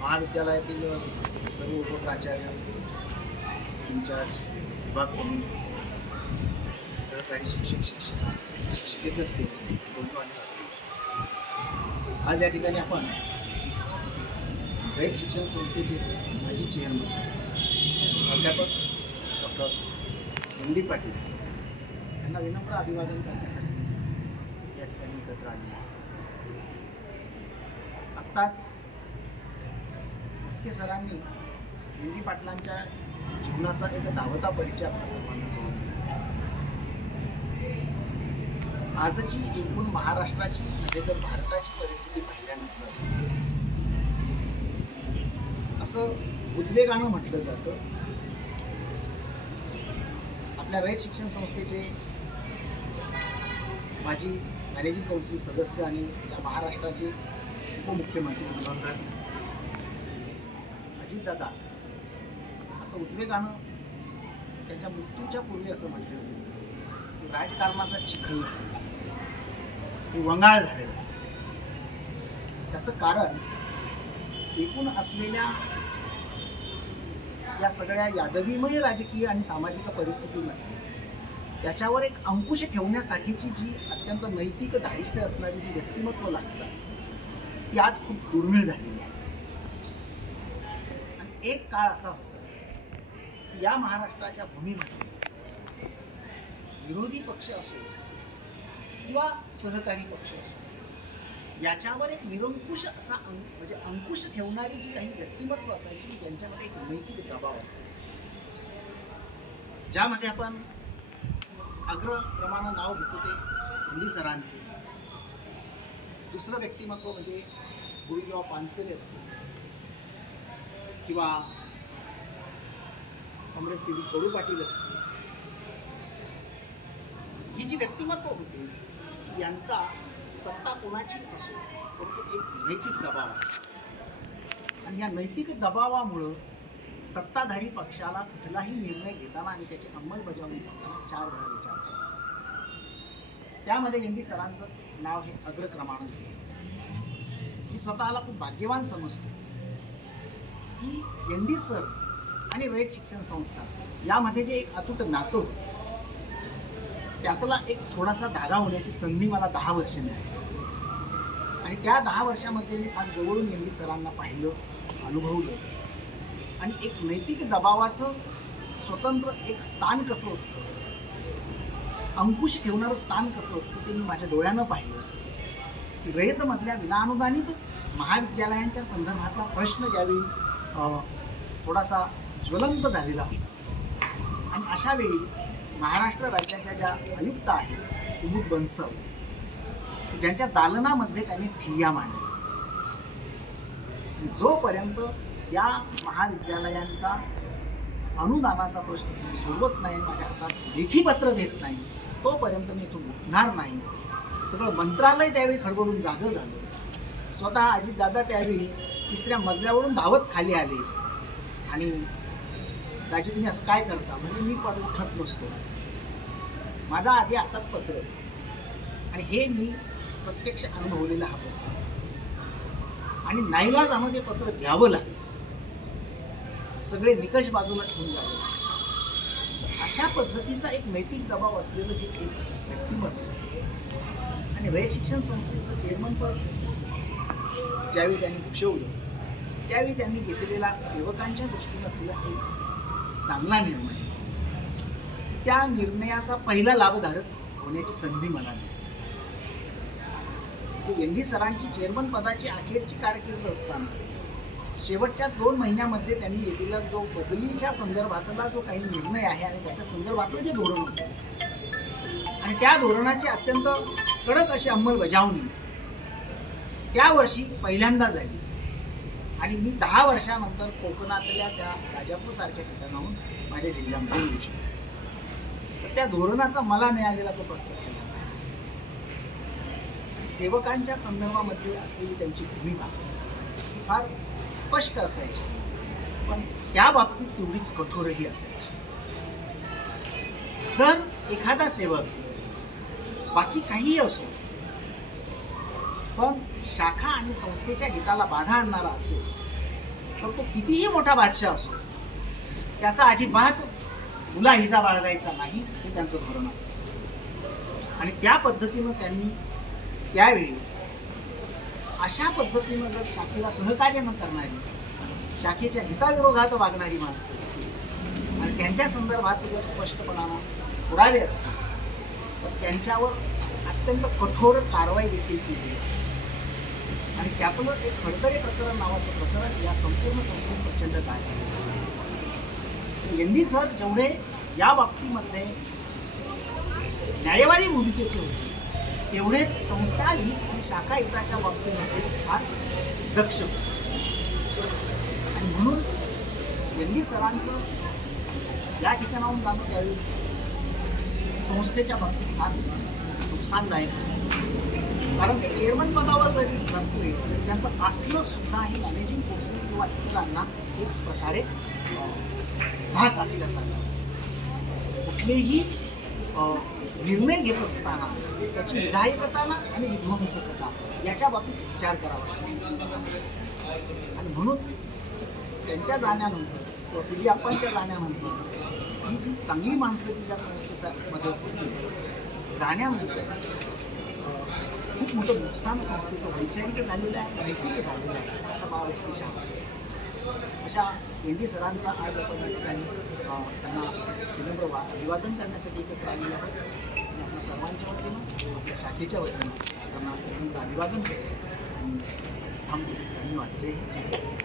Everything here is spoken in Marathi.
महाविद्यालयातील सर्व उपप्राचार्य, इंचार्ज, विभाग प्रमुख, सहकारी शिक्षक, शिक्षकेतर सेवक बंधू आणि भगिनी, आज या ठिकाणी आपण रयत शिक्षण संस्थेचे माजी चेअरमन प्राध्यापक डॉक्टर एम डी पाटील यांना विनम्र अभिवादन करण्यासाठी या ठिकाणी एकत्र आले. आत्ताच मस्के सरांनी एम डी पाटलांच्या जीवनाचा एक धावता परिचय आपल्या सर्वांना करून दिला. आजची एकूण महाराष्ट्राची नव्हे तर भारताची परिस्थिती पाहिल्यानंतर असं उद्वेगानं म्हटलं जातं, आपल्या रयत शिक्षण संस्थेचे माजी मॅनेजिंग काउन्सिल सदस्य आणि या महाराष्ट्राचे उपमुख्यमंत्री दिवंगत अजितदादा, असं उद्वेगानं त्यांच्या मृत्यूच्या पूर्वी असं म्हटलं होतं की राजकारणाचा चिखल वंगाळ झालेला. त्याचं कारण एकूण असलेल्या या सगळ्या यादवीमय राजकीय आणि सामाजिक परिस्थितीमध्ये त्याच्यावर एक अंकुश ठेवण्यासाठीची जी अत्यंत नैतिक धारिष्ठ असणारी जी व्यक्तिमत्व लागतात ती आज खूप दुर्मिळ झालेली आहे. आणि एक काळ असा होता की या महाराष्ट्राच्या भूमीमध्ये विरोधी पक्ष असो किंवा सहकारी पक्ष असो, याच्यावर एक निरंकुश असा म्हणजे अंकुश ठेवणारी जी काही व्यक्तिमत्व असायची, त्यांच्यामध्ये एक नैतिक दबाव असायचा, ज्यामध्ये आपण अग्रक्रमानं नाव घेतो ते एम डी सरांचे. दुसरं व्यक्तिमत्व म्हणजे गोविंदराव पानसरे असतील किंवा कॉम्रेड पी डी कडू पाटील असतील. ही जी व्यक्तिमत्व होती यांचा सत्ता कोणाची असो परंतु एक नैतिक दबाव असायचा. आणि या नैतिक दबावामुळं सत्ताधारी पक्षाला कुठलाही निर्णय घेताना आणि त्याची अंमलबजावणी करताना 4 वेळा विचार करावा. त्यामध्ये एम डी सरांचं नाव हे अग्रक्रमानं घेतलं. मी स्वतःला खूप भाग्यवान समजतो की एम डी सर आणि रयत शिक्षण संस्था यामध्ये जे एक अतूट नातं होतं त्यातला एक थोडासा धागा होण्याची संधी मला 10 वर्ष मिळाली. आणि त्या 10 वर्षामध्ये मी आज जवळून एम डी सरांना पाहिलं, अनुभवलं. आणि एक नैतिक दबावाचं स्वतंत्र एक स्थान कसं असतं, अंकुश ठेवणारं स्थान कसं असतं ते मी माझ्या डोळ्यानं पाहिलं. की रयतमधल्या विनाअनुदानित महाविद्यालयांच्या संदर्भातला प्रश्न ज्यावेळी थोडासा ज्वलंत झालेला होता आणि अशा वेळी महाराष्ट्र राज्याच्या ज्या आयुक्त आहेत कुमुद बन्सल, ज्यांच्या दालनामध्ये त्यांनी ठिय्या मांडल्या. जोपर्यंत या महाविद्यालयांचा अनुदानाचा प्रश्न सोडवत नाही, माझ्या हातात लेखी पत्र देत नाही, तोपर्यंत मी इथून उठणार नाही. सगळं मंत्रालय त्यावेळी खडबडून जागं झालं. स्वतः अजितदादा त्यावेळी 3ऱ्या मजल्यावरून धावत खाली आले आणि दाजी तुम्ही असं काय करता, म्हणजे मी पद उठत नसतो, माझा आधी हातात पत्र. आणि हे मी प्रत्यक्ष अनुभवलेला हा प्रसंग. आणि नाईलाजानं ते पत्र द्यावं लागलं, सगळे निकष बाजूला ठेवून जावं लागलं. अशा पद्धतीचा एक नैतिक दबाव असलेलं हे एक व्यक्तिमत्व. आणि रयत शिक्षण संस्थेचं चेअरमनपद ज्यावेळी त्यांनी भूषवलं त्यावेळी त्यांनी घेतलेला सेवकांच्या दृष्टीनं असलेला एक चांगला निर्णय, त्या निर्णयाचा पहिला लाभधारक होण्याची संधी मला मिळाली. म्हणजे एम डी सरांची चेअरमन पदाची अखेरची कारकीर्द असताना शेवटच्या 2 महिन्यामध्ये त्यांनी घेतलेला जो बदलीच्या संदर्भातला जो काही निर्णय आहे आणि त्याच्या संदर्भातलं जे धोरण होतं आणि त्या धोरणाची अत्यंत कडक अशी अंमलबजावणी त्या वर्षी पहिल्यांदा झाली. आणि मी 10 वर्षानंतर कोकणातल्या त्या राजापूर सारख्या ठिकाणाहून माझ्या जिल्ह्यामध्ये येऊ शकतो. तर त्या धोरणाचा मला मिळालेला तो प्रत्यक्ष लाभ. सेवकांच्या संदर्भामध्ये असलेली त्यांची भूमिका फार स्पष्ट असायची, पण त्या बाबतीत तेवढीच कठोरही असायची. जर एखादा सेवक बाकी काहीही असो पण शाखा आणि संस्थेच्या हिताला बाधा आणणारा असेल तर तो कितीही मोठा बादशाह असो त्याचा अजिबात मुलाहिजा बाळगायचा नाही हे त्यांचं धोरण असायचं. आणि त्या पद्धतीनं त्यांनी त्यावेळी अशा पद्धतीनं जर शाखेला सहकार्य न करणारी, शाखेच्या हिताविरोधात वागणारी माणसं असतील आणि त्यांच्या संदर्भात जर स्पष्टपणानं पुरावे असतील तर त्यांच्यावर अत्यंत कठोर कारवाई देखील केली आहे. आणि त्यातलं एक खडतरे प्रकरण नावाचं प्रकरण या संपूर्ण संस्थेत प्रचंड गाजलं. एन.डी. सर जेवढे या बाबतीमध्ये न्यायवादी भूमिकेचे होते तेवढेच संस्था हित आणि शाखा हिताच्या बाबतीमध्ये फार दक्ष होते. आणि म्हणून एन.डी. सरांचं या ठिकाणाहून जाणं त्यावेळेस संस्थेच्या बाबतीत फार नुकसानदायक होतं. कारण ते चेअरमन पदावर जरी नसले तरी त्यांचं असणं सुद्धा ही मॅनेजिंग फोर्सने किंवा इतरांना एक प्रकारे भाग असल्यासारखं असतं. कुठलेही निर्णय घेत असताना त्याची विधायकता आणि विध्वंसकता याच्या बाबतीत विचार करावा लागतो. आणि म्हणून त्यांच्या जाण्यानंतर किंवा पिढी आप्पांच्या जाण्यानंतर ही जी चांगली माणसं जी ज्या संस्थेमध्ये होती जाण्यानंतर खूप मोठं नुकसान संस्थेचं वैचारिक झालेलं आहे, नैतिक झालेलं आहे असं मला व्यक्तिशः वाटतं. अशा एन.डी. सरांचा आज आपण या ठिकाणी त्यांना विनम्र अभिवादन करण्यासाठी एकत्र आलेले आहोत. आणि आपल्या सर्वांच्या वतीनं आपल्या शाखेच्या वतीनं त्यांना विनम्र अभिवादन केलं आणि थांबतो. धन्यवाद. जय हिंद.